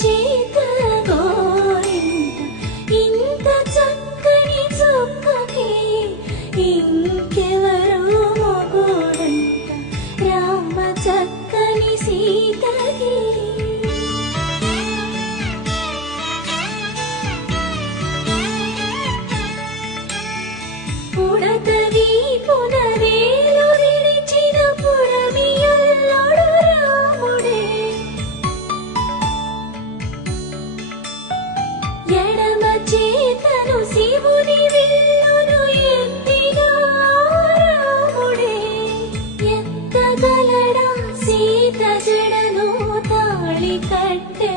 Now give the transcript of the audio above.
చేత గోరింట ఇంత చక్కని చుక్కకి ఇంకెవరో మొగుడంట రామ చక్కని సీతకి. ఉడత వీపున వేలు విడిచిన పుడమియల్లోడు రాముడే, ఎడమ చేతను శివుని విల్లును ఎత్తిన రాముడే, ఎత్తగలడా సీత జడను తాళి కట్టె